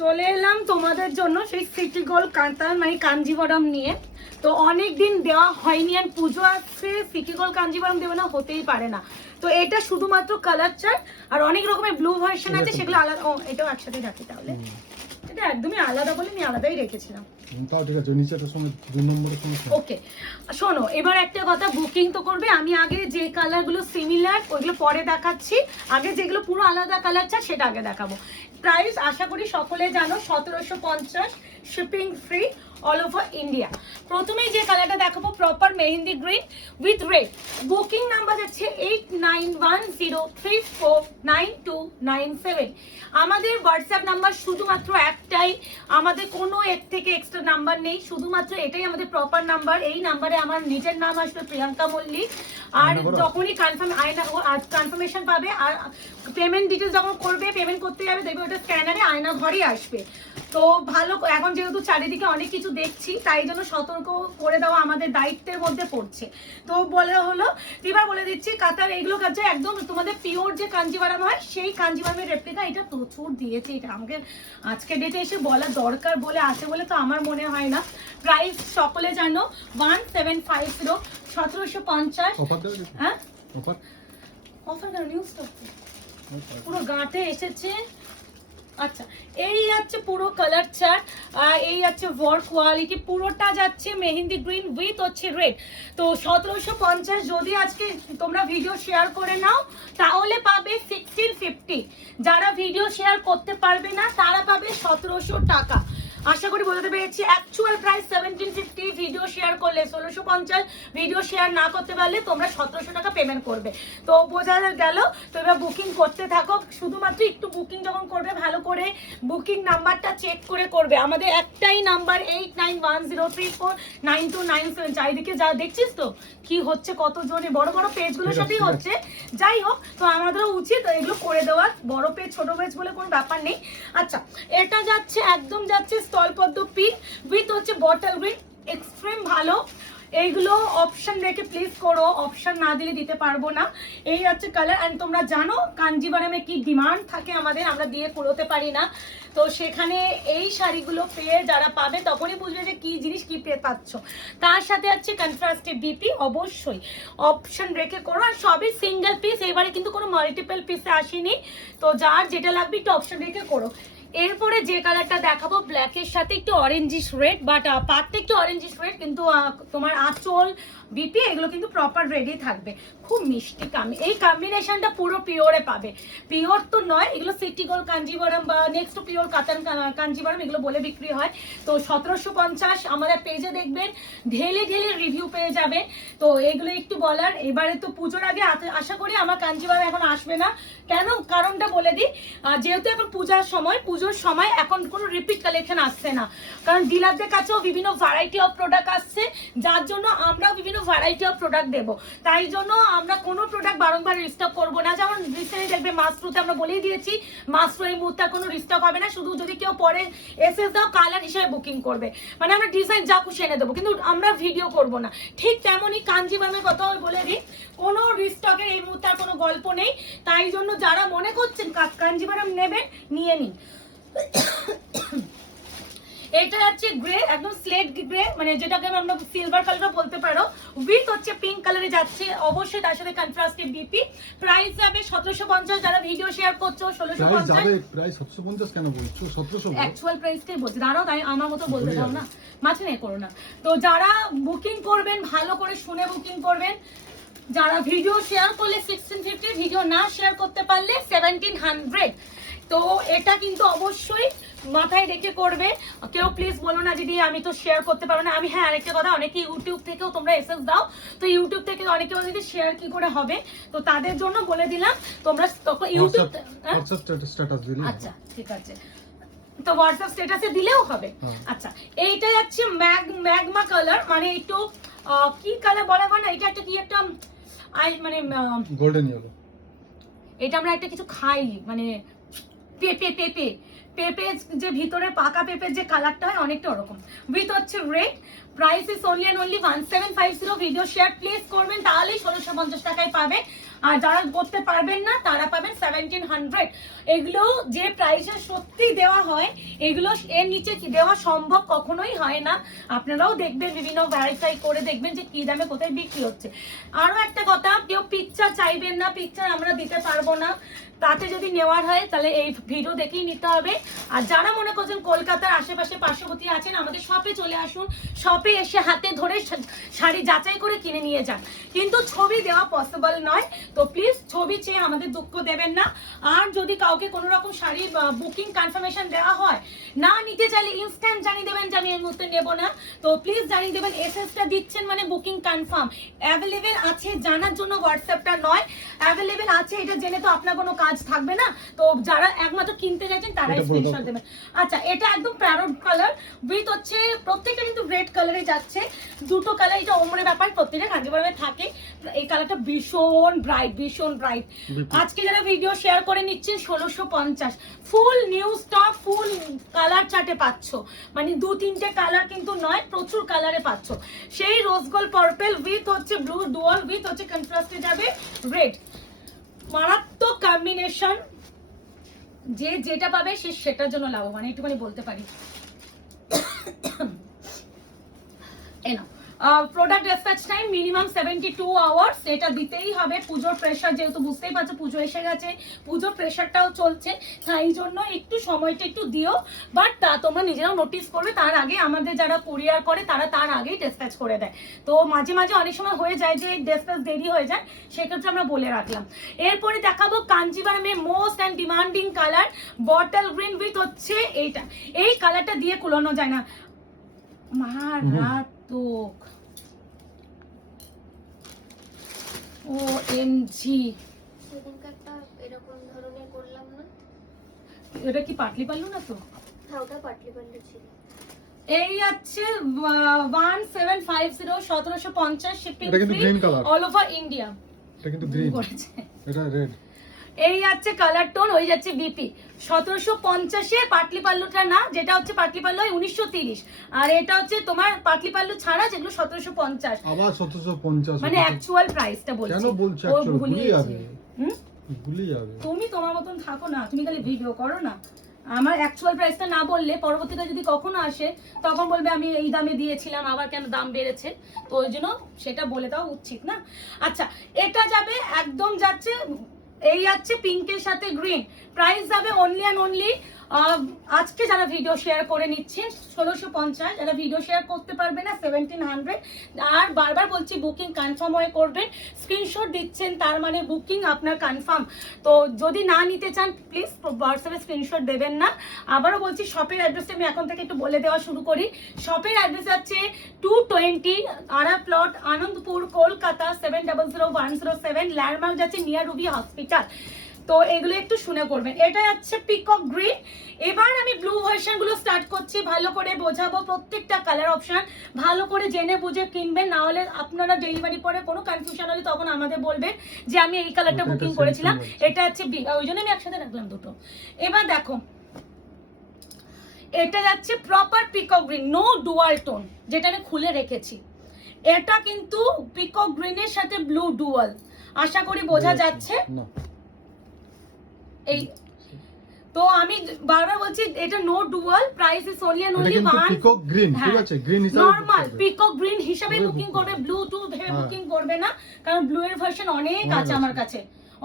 চলে এলাম তোমাদের জন্য সেই সিটি গোল্ড কাতান মানে কাঞ্জিবরম নিয়ে। তো অনেক দিন দেওয়া হয়নি, আর পুজো আসছে, সিটি গোল্ড কাঞ্জিবরম দেবে না, হতেই পারে না। তো এটা শুধুমাত্র কালার চার্ট, আর অনেক রকমের ব্লু ভার্সন আছে, সেগুলো আলাদা। ও এটাও একসাথে রাখি তাহলে, এটা একদমই আলাদা বলে আমি আলাদাই রেখেছিলাম। তাও ঠিক আছে, নিচেটার সময় 2 নম্বরের সময়। ওকে শোনো, এবার একটা কথা, বুকিং তো করবে। আমি আগে যে কালারগুলো সিমিলার ওইগুলো পরে দেখাচ্ছি, আগে যেগুলো পুরো আলাদা কালার চাই সেটা আগে দেখাবো। প্রাইস আশা করি সকলে জানো, 1750, shipping free all over India. প্রথমেই যে কালারটা দেখাবো proper mehendi green with red. Booking number যাচ্ছে 8910349297। আমাদের হোয়াটসঅ্যাপ নাম্বার শুধুমাত্র একটাই, আমাদের কোনো এর থেকে এক্সট্রা নাম্বার নেই, শুধুমাত্র এটাই আমাদের প্রপার নাম্বার। এই নাম্বারে আমার নিজের নাম আসবে প্রিয়াঙ্কা মল্লিক, আর যখনই কনফার্মেশন পাবে আর পেমেন্ট ডিটেলস যখন করবে, পেমেন্ট করতে যাবে, দেখবে ওটা স্ক্যানারে আয়না ঘরেই আসবে। তো ভালো, এখন যেহেতু চারিদিকে অনেক কিছু দেখছি, তাই জন্য সতর্ক করে দেওয়া আমাদের দায়িত্বের মধ্যে পড়ছে। তো বলা হলো, এবার বলে দিচ্ছি, কাতার এইগুলো কাছে একদম তোমাদের পিওর যে কাঞ্জিভারাম হয় সেই কাঞ্জিভারামের রেপ্লিকা। এটা প্রচুর দিয়েছে, এটা আমাকে আজকে ডেটে এসে বলা দরকার বলে আছে বলে তো আমার মনে হয় না। প্রাইস সকলে জানো 1750, 1750। হ্যাঁ অফার কেন, নিউজ তো পুরো গাঁটে এসেছে। আচ্ছা, এই যাচ্ছে পুরো কালার চার্ট, এই যাচ্ছে ওয়ার্ক কোয়ালিটি, পুরোটা যাচ্ছে মেহেন্দি গ্রিন উইথ হচ্ছে রেড। তো 1750 যদি আজকে তোমরা ভিডিও শেয়ার করে নাও তাহলে পাবে 1650। যারা ভিডিও শেয়ার করতে পারবে না তারা পাবে 1700 টাকা। আশা করি বোঝাতে পেরেছি। অ্যাকচুয়াল প্রাইস 1750, ভিডিও শেয়ার করলে 1650, ভিডিও শেয়ার না করতে পারলে তোমরা 1700 টাকা পেমেন্ট করবে। তো বোঝা গেল। তো এবার বুকিং করতে থাকো, শুধুমাত্র একটু বুকিং যখন করবে ভালো করে বুকিং নাম্বারটা চেক করে করবে। আমাদের একটাই নাম্বার 8910349297। চারিদিকে যা দেখছিস তো কি হচ্ছে, কতজনে বড় বড় পেজগুলোর সাথেই হচ্ছে। যাই হোক, তো আমাদেরও উচিত এগুলো করে দেওয়ার, বড় পেজ ছোট পেজ বলে কোনো ব্যাপার নেই। আচ্ছা, এটা যাচ্ছে একদম যাচ্ছে স্থলপদ্ম পিঙ্ক উইথ হচ্ছে বটল গ্রিন, এক্সট্রিম ভালো। এইগুলো অপশন রেখে প্লিজ করো, অপশন না দিলে দিতে পারবো না। এই হচ্ছে কালার। অ্যান্ড তোমরা জানো কাঞ্জিভারামে কি ডিমান্ড থাকে আমাদের, আমরা দিয়ে করতে পারি না। তো সেখানে এই শাড়িগুলো পেয়ে যারা পাবে তখনই বুঝবে যে কি জিনিস কি পেয়ে পাচ্ছ। তার সাথে আছে কন্ট্রাস্টে বিপি, অবশ্যই অপশন রেখে করো। আর সবই সিঙ্গেল পিস, এবারে কিন্তু কোনো মাল্টিপল পিসে আসেনি। তো যার যেটা লাগবে একটু অপশন রেখে করো। এরপরে যে কালারটা দেখাবো ব্ল্যাকের সাথে একটু অরেঞ্জিশ রেড, বাট পাতটা একটু অরেঞ্জিশ রেড, কিন্তু তোমার আঁচল বিপি এগুলো কিন্তু প্রপার রেডি থাকবে। খুব মিষ্টি এই কম্বিনেশনটা পুরো পিওরে পাবে। পিওর তো নয়, এগুলো সিটি গোল্ড কাঞ্জিভারাম বা নেক্সট পিওর কাতান কাঞ্জিভারাম এগুলো বলে বিক্রি হয়। তো 1750 আমাদের পেজে দেখবেন, ঢেলে ঢেলে রিভিউ পেয়ে যাবে। তো এগুলো একটু বলার। এবারে তো পুজোর আগে আশা করি আমার কাঞ্জিভারাম এখন আসবে না। কেন, কারণটা বলে দিই। যেহেতু এখন পুজোর সময় এখন কোনো রিপিট কালেকশন আসছে না, কারণ ডিলারদের কাছেও বিভিন্ন ভ্যারাইটি অফ প্রোডাক্ট আসছে, যার জন্য আমরাও বিভিন্ন ভ্যারাইটি অফ প্রোডাক্ট দেবো। তাই জন্য আমরা কোনো প্রোডাক্ট বারংবার রিস্টক করবো না। যেমন রিসেন্টলি দেখবে মাস্ট্রোতে আমরা বলেই দিয়েছি, মাস্ট্রো এই মুহূর্তে কোনো রিস্টক হবে না, শুধু যদি কেউ পরে এসএস দাও কালার হিসেবে বুকিং করবে, মানে আমরা ডিজাইন যা খুশি এনে দেবো, কিন্তু আমরা ভিডিও করবো না। ঠিক তেমনই কাঞ্জিভারামের কথা বলে দিই, কোনো রিস্টকের এই মুহূর্তে আর কোনো গল্প নেই। তাই জন্য যারা মনে করছেন কাঞ্জিভারাম নেবেন নিয়ে নিন। এটা হচ্ছে গ্রে, একদম স্লেট গ্রে, মানে যেটাকে আমরা সিলভার কালার বলতে পারো, উইথ হচ্ছে পিঙ্ক কালারে যাচ্ছে। অবশ্যই তার সাথে কন্ট্রাস্টে বিপি। প্রাইস যাবে 1750। যারা ভিডিও শেয়ার করছো 1650। প্রাইস 1750 কেন বলছো? 1700 অ্যাকচুয়াল প্রাইসটাই বলছি, দাঁড়াও তাই আমার মতো বলতে দাও না, মাঝে নেই করো না। তো যারা বুকিং করবেন ভালো করে শুনে বুকিং করবেন। যারা ভিডিও শেয়ার করলে 1650, ভিডিও না শেয়ার করতে পারলে 1700। তো এটা কিন্তু অবশ্যই মাথায় রেখে করবে। কেউ প্লিজ বলো না দিদি আমি তো শেয়ার করতে পারবো না। আমি হ্যাঁ আরেকটা কথা, অনেকে ইউটিউব থেকেও তোমরা এসএস দাও, তো ইউটিউব থেকে অনেকে বলে দিদি শেয়ার কি করে হবে, তো তাদের জন্য বলে দিলাম তোমরা তখন ইউটিউব স্ট্যাটাস দিলে। আচ্ছা ঠিক আছে, তো হোয়াটসঅ্যাপ স্ট্যাটাসে দিলেও হবে। আচ্ছা, এইটা হচ্ছে ম্যাগমা কালার, মানে একটু কি কালার বলা হয় না, এটা একটা কি একটা মানে গোল্ডেন ইয়েলো। এটা আমরা একটা কিছু খাই, মানে পেঁপে পেঁপে পেঁপে যে ভিতরে পাকা পেঁপের যে কালারটা হয় অনেকটা ওরকম, উইথ হচ্ছে red. Price is only 1750। Video share place করবেন তাহলেই 1650 টাকায় পাবে। আর যারা করতে পারবেন না তারা পাবেন 1700। এগুলো যে প্রাইসে সত্যি দেওয়া হয়, এগুলো এর নিচে কি দেওয়া সম্ভব কখনোই হয় না। আপনারাও দেখবেন, বিভিন্ন ভ্যারিফাই করে দেখবেন যে কি দামে কোথায় বিক্রি হচ্ছে। আরো একটা কথা, কেউ পিকচার চাইবেন না, পিকচার আমরা দিতে পারবো না। তাতে যদি নেওয়ার হয় তাহলে এই ভিডিও দেখেই নিতে হবে। আর যারা মনে করছেন কলকাতার আশেপাশে পার্শ্ববর্তী আছেন, আমাদের শপে চলে আসুন, শপে এসে হাতে ধরে শাড়ি যাচাই করে কিনে নিয়ে যান। কিন্তু ছবি দেওয়া পসিবল নয়, তো প্লিজ ছবি চেয়ে আমাদের দুঃখ দেবেন না। আর যদি কাউকে কোনো রকম শাড়ির বুকিং কনফার্মেশন দেওয়া হয়, না নিতে চাইলে ইনস্ট্যান্ট জানিয়ে দেবেন যে আমি এই মুহূর্তে নেব না। তো প্লিজ জানিয়ে দেবেন এসএসটা দিচ্ছেন মানে বুকিং কনফার্ম। অ্যাভেলেবেল আছে জানার জন্য হোয়াটসঅ্যাপটা নয়, অ্যাভেলেবেল আছে এটা জেনে তো আপনার কোনো কাজ থাকবে না। তো যারা একমাত্র কিনতে চাইছেন তারাই স্ক্রিনশট দেবেন। আচ্ছা, এটা একদম প্যারোট কালার উইথ হচ্ছে, প্রত্যেকটা কিন্তু রেড কালারে যাচ্ছে, দুটো কালার, এটা ওমরে ব্যাপার, প্রত্যেকটা কাঞ্জিভারমে থাকে। এই কালারটা ভীষণ ব্রাইট, ভীষণ ব্রাইট। আজকে যারা ভিডিও শেয়ার করে নিচ্ছেন 1650, ফুল নিউ স্টক, ফুল কালার চার্টে পাচ্ছ, মানে 2-3টে কালার কিন্তু নয়, প্রচুর কালারে পাচ্ছ। সেই রোজ গোল্ড পার্পল উইথ হচ্ছে ব্লু ডুয়াল উইথ হচ্ছে কন্ট্রাস্টে যাবে রেড, মারাত্মক কম্বিনেশন। যে যেটা পাবে সে সেটার জন্য লাভবান, একটুখানি বলতে পারি। Product dispatch time minimum 72 hours, এটা দিতেই হবে। পুজোর প্রেশার, যেহেতু বুঝতেই পারছো পুজো এসে গেছে, পুজোর প্রেশারটাও চলছে, তাই জন্য একটু সময়টা একটু দিও। বাট তোমরা নিজেরাও নোটিস করবে, তার আগে আমাদের যারা কুরিয়ার করে তারা তার আগেই ডিসপ্যাচ করে দেয়। তো মাঝে মাঝে অনেক সময় হয়ে যায় যে ডিসপ্যাচ দেরি হয়ে যায়, সেক্ষেত্রে আমরা বলে রাখলাম। এরপরে দেখাবো কাঞ্জিভারমে most and demanding colour, bottle green with হচ্ছে এইটা। এই কালারটা দিয়ে কুলানো যায় না, মারাত্মক। OMG, সেদিনকে একটা এরকম ধরনের করলাম না? এটা কি পাটলি পাল্লু না তো? হ্যাঁ, ওটা পাটলি পাল্লু ছিল। এই আছে 1750, 1750 শিপিং এটা কিন্তু free green colour, all over India. এটা কিন্তু গ্রিন, করেছে। এটা রেড। এই যাচ্ছে কালার টোন, হয়ে যাচ্ছে বিপি 1750 এ। পাটলি পাল্লুটা না, যেটা হচ্ছে পাটলি পাল্লু 1930, আর এটা হচ্ছে তোমার পাটলি পাল্লু ছাড়া, যেগুলো 1750। আবার 1750, মানে অ্যাকচুয়াল প্রাইসটা বলছি। কেন বলছো ও অ্যাকচুয়ালি? ভুলিয়ে ভুলে যাবে, হুম, ভুলে যাবে। তুমি তোমার মতন থাকো না, তুমি খালি ভিডিও করো না। আমার অ্যাকচুয়াল প্রাইসটা না বললে পরবর্তীতে যদি কখনো আসে তখন বলবে আমি এই দামে দিয়েছিলাম, আবার কেন দাম বেড়েছে। তো ওই জন্য সেটা বলে দেওয়া উচিত না। আচ্ছা, এটা যাবে একদম যাচ্ছে, এই যাচ্ছে পিঙ্কের সাথে গ্রিন, প্রাইস যাবে অনলি অ্যান্ড অনলি আজকে যারা ভিডিও শেয়ার করে নিচ্ছেন 1650, যারা ভিডিও শেয়ার করতে পারবে না 1700। আর বারবার বলছি বুকিং কনফার্ম হয়ে করবেন, স্ক্রিনশট দিচ্ছেন তার মানে বুকিং আপনার কনফার্ম। তো যদি না নিতে চান প্লিজ হোয়াটসঅ্যাপে স্ক্রিনশট দেবেন না। আবারও বলছি শপের অ্যাড্রেসটা আমি এখন থেকে একটু বলে দেওয়া শুরু করি। শপের অ্যাড্রেস আছে 220 আরা প্লট, আনন্দপুর, কলকাতা 700107। ল্যান্ডমার্ক যাচ্ছে নিয়ার রুবি হসপিটাল। তো এগুলো একটু শুনে করবেন। এটা যাচ্ছে পিকক গ্রিন। এবার আমি ব্লু ভার্সন গুলো স্টার্ট করছি, ভালো করে বোঝাবো প্রত্যেকটা কালার অপশন, ভালো করে জেনে বুঝে কিনবেন, না হলে আপনারা ডেলিভারি পরে কোনো কনফিউশন হলে তখন আমাদের বলবেন যে আমি এই কালারটা বুকিং করেছিলাম। এটা হচ্ছে ওই জন্য আমি একসাথে রাখলাম দুটো। এবার দেখো, এটা যাচ্ছে proper peacock green, no dual tone, যেটা আমি খুলে রেখেছি। এটা কিন্তু পিকক গ্রিনের সাথে ব্লু ডুয়াল, আশা করি বোঝা যাচ্ছে। এই তো আমি বারবার বলছি এটা no dual, price is only and only one. Peacock green, ঠিক আছে, গ্রিন হিসাবে নরমাল পিকক গ্রিন হিসাবে বুকিং করবে, ব্লু টু ভেবে বুকিং করবে না, কারণ ব্লু এর ভার্সন অনেক আছে আমার কাছে,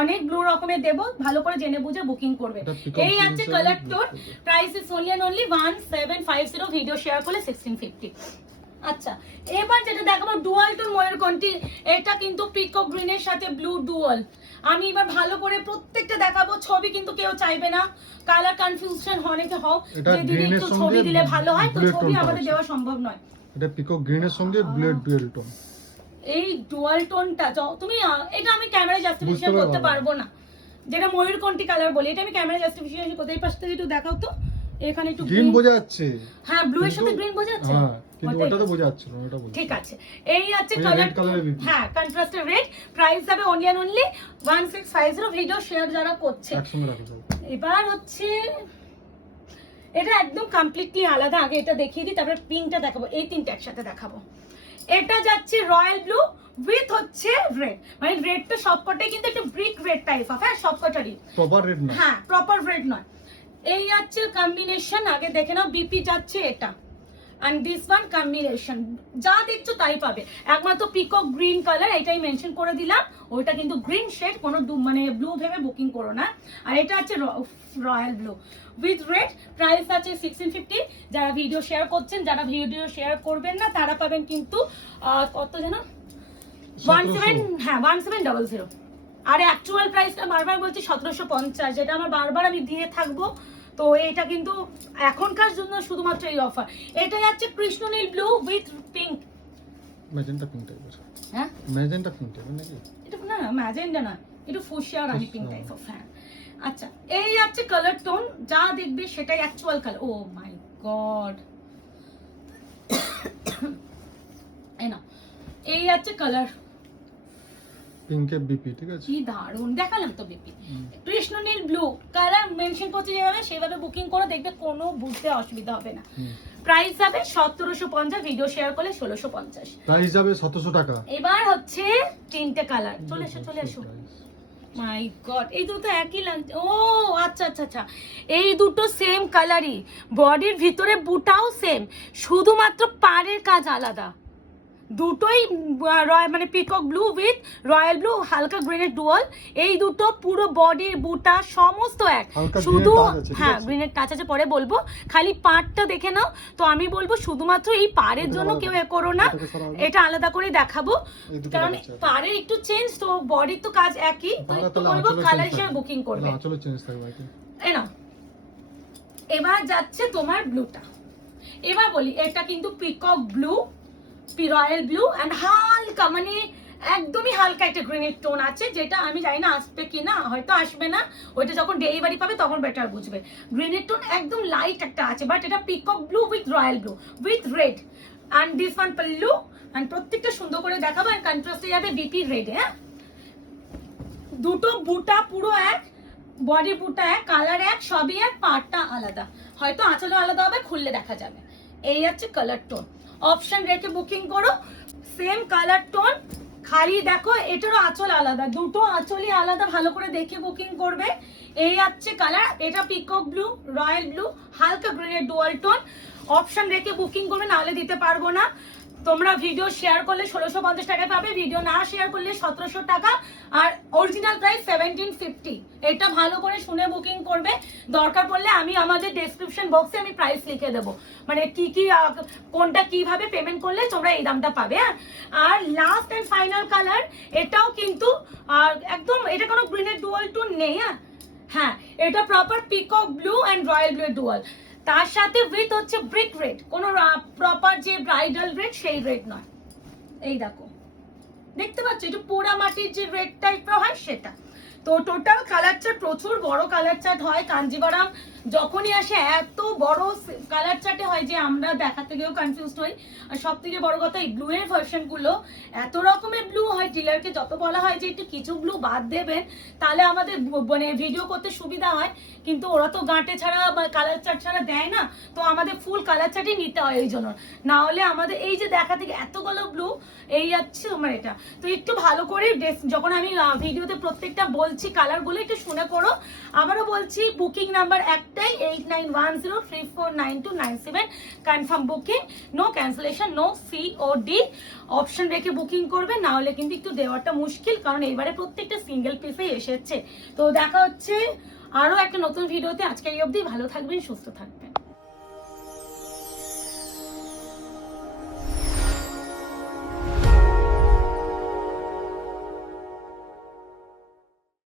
অনেক ব্লু রকমের দেব, ভালো করে জেনে বুঝে বুকিং করবে। এই আছে colour tone, price is only and only 1750, video share করলে 1650। আচ্ছা, এবার যেটা দেখাবো ডুয়াল টোন ময়ূরকণ্ঠী, এটা কিন্তু পিকক গ্রিনের সাথে ব্লু ডুয়াল। আমি এবার ভালো করে প্রত্যেকটা দেখাবো, ছবি কিন্তু কেউ চাইবে না, কালার কনফিউশন অনেকে হও যে দিদি একটু ছবি দিলে ভালো হয়, তো ছবি আমাদের দেওয়া সম্ভব নয়। এটা পিকক গ্রিনের সঙ্গে ব্লেড ডুয়াল টোন। এই ডুয়াল টোনটা তুমি এটা আমি ক্যামেরা জাস্টিফিকেশন করতে পারবো না, যেটা ময়ূরকণ্ঠী কালার বলি, এটা আমি ক্যামেরা জাস্টিফিকেশন করতে। এই পাশে একটু দেখাও তো, এখানে একটু গ্রিন বোঝা যাচ্ছে। হ্যাঁ, ব্লু এর সাথে গ্রিন বোঝা যাচ্ছে। হ্যাঁ, কিন্তু ওটা তো বোঝা যাচ্ছে না, ওটা বলি। ঠিক আছে, এই আছে কালার, হ্যাঁ কন্ট্রাস্টেড রেড, প্রাইস যাবে only and only 1650, video share যারা করছে। একসঙ্গে রাখো সব। এবার হচ্ছে এটা একদম কমপ্লিটলি আলাদা, আগে এটা দেখিয়ে দিই, তারপরে পিঙ্কটা দেখাবো, এই তিনটা একসাথে দেখাবো। এটা যাচ্ছে রয়্যাল ব্লু উইথ হচ্ছে রেড, মানে রেডটা সবকটাই কিন্তু একটা ব্রিক রেড টাইপ অফ, হ্যাঁ সবকটারই, প্রপার রেড না। হ্যাঁ প্রপার রেড নয়। এই আছে কম্বিনেশন, আগে দেখে নাও বিপি যাচ্ছে এটা and this one combination, যা দেখছো তাই পাবে। একমাত্র পিকক গ্রিন কালার এটাই মেনশন করে দিলাম, ওইটা কিন্তু গ্রিন শেড, কোনো মানে ব্লু ভেবে বুকিং করো না। আর এটা আছে royal blue with red, price আছে 1650। যারা ভিডিও শেয়ার করছেন, যারা ভিডিও শেয়ার করবেন না তারা পাবেন কিন্তু কত যেন 1700, আর অ্যাকচুয়াল প্রাইসটা বারবার বলছি 1750, যেটা আমার বারবার আমি দিয়ে থাকবো। তো এটা কিন্তু এখনকার জন্য শুধুমাত্র এই অফার। এটা যাচ্ছে কৃষ্ণনীল blue with pink, magenta pink টাইপের। হ্যাঁ ম্যাজেন্টা পিঙ্ক টাইপের নাকি? এটা না ম্যাজেন্ডা না, এটা fuchsia Rani pink type of, হ্যাঁ। আচ্ছা এই আছে কালার টোন, যা দেখবে সেটাই অ্যাকচুয়াল কালার। ও মাই গড, এই না, এই আছে কালার পিঙ্কের বিপি, ঠিক আছে? কি দারুণ দেখালাম তো বিপি। কৃষ্ণনীল ব্লু কালার মেনশন করতে যেভাবে সেভাবে বুকিং করে দেখবে, কোনো বুঝতে অসুবিধা হবে না। প্রাইস যাবে 1750, ভিডিও শেয়ার করলে 1650, প্রাইস যাবে 1700 টাকা। এবার হচ্ছে তিনটে কালার, চলে এসো। মাই গড, এই দুটো একই লাগছে। ও আচ্ছা আচ্ছা আচ্ছা, এই দুটো সেম কালারই, বডির ভিতরে বুটাও সেম, শুধুমাত্র পাড়ের কাজ আলাদা। দুটোই মানে peacock blue with royal blue হালকা গ্রিনের ডুয়াল, এই দুটো পুরো বডির বুটা সমস্ত এক, শুধু হ্যাঁ গ্রিনের টাচ আছে, পরে বলবো। খালি পাড়টা দেখে নাও। তো আমি বলবো শুধুমাত্র এই পাড়ের জন্য কেউ এ করো না, এটা আলাদা করে দেখাবো, কারণ পাড়ের একটু চেঞ্জ, তো বডির তো কাজ একই, তো একটু বলবো কালার হিসেবে বুকিং করবে। চলো চেঞ্জ থাকবে। এই নাও, এবার যাচ্ছে তোমার ব্লুটা। এবার বলি, এটা কিন্তু peacock blue, royal blue and হালকা, মানে একদমই হালকা একটা গ্রিনের টোন আছে, যেটা আমি জানি না আসবে কিনা, হয়তো আসবে না, ওইটা যখন ডেলিভারি পাবে তখন বেটার বুঝবে। গ্রিনের টোন একদম লাইট একটা আছে, বাট এটা peacock blue with royal blue with red, and this one pallu, and প্রত্যেকটা সুন্দর করে দেখাবো, এন্ড কন্ট্রাস্টে যাবে বিপি রেড। হ্যাঁ, দুটো বুটা পুরো এক, বডি বুটা এক, কালার এক, সবই এক, পার্টটা আলাদা, হয়তো আঁচলও আলাদা হবে, খুললে দেখা যাবে। এই হচ্ছে কালার টোন, অপশন রেখে বুকিং করো, সেম কালার টোন, খালি দেখো এটারও আঁচল আলাদা, দুটো আঁচলই আলাদা, ভালো করে দেখে বুকিং করবে। এই হচ্ছে কালার, এটা পিকক ব্লু, রয়্যাল ব্লু, হালকা গ্রিনের ডুয়াল টোন, অপশন রেখে বুকিং করবে, নাহলে দিতে পারবো না। তোমরা ভিডিও শেয়ার করলে 1650 টাকায় পাবে, ভিডিও না শেয়ার করলে 1700 টাকা, আর অরিজিনাল প্রাইস 1750। এটা ভালো করে শুনে বুকিং করবে, দরকার পড়লে আমি আমাদের ডেসক্রিপশন বক্সে আমি প্রাইস লিখে দেবো, মানে কি কি কোনটা কিভাবে পেমেন্ট করলে তোমরা এই দামটা পাবে। আর লাস্ট এন্ড ফাইনাল কালার, এটাও কিন্তু একদম, এটা কোনো গ্রিনের ডুয়াল টোন নেই। হ্যাঁ, এটা proper peacock blue and royal blue dual, তার সাথে উইথ হচ্ছে ব্রিক রেড, কোন প্রপার যে ব্রাইডাল রেড সেই রেড নয়। এই দেখো, দেখতে পাচ্ছ, একটু পোড়া মাটির যে রেড টাইপের হয় সেটা। তো টোটাল কালার চার্ট, প্রচুর বড় কালার চার্ট হয় কাঞ্জিভারাম, যখনই আসে এত বড় কালার চার্টে হয় যে আমরা দেখাতে গিয়েও কনফিউজড হই। আর সব থেকে বড় কথা, এই ব্লু এর ভার্সন গুলো এত রকমের ব্লু হয়, ডিলারকে যত বলা হয় যে একটু কিছু ব্লু বাদ দেবেন তাহলে আমাদের মানে ভিডিও করতে সুবিধা হয়, কিন্তু ওরা তো গাঁটে ছাড়া বা কালার চার্ট ছাড়া দেয় না, তো আমাদের ফুল কালার চার্টই নিতে হয় এই জন্য, না হলে আমাদের এই যে দেখা থেকে এতগুলো ব্লু এই যাচ্ছে তোমার এটা। তো একটু ভালো করে যখন আমি ভিডিওতে প্রত্যেকটা বলছি কালার গুলো একটু শুনে করো। আবারও বলছি, বুকিং নাম্বার একটাই 8910349297, confirm booking, no cancellation, no COD, option রেখে বুকিং করবে, না হলে কিন্তু একটু দেওয়াটা মুশকিল, কারণ এবারে প্রত্যেকটা সিঙ্গেল পিসে এসেছে। তো দেখা হচ্ছে আরো একটা নতুন ভিডিওতে, আজকে এই অবধি, ভালো থাকবেন, সুস্থ থাকবেন।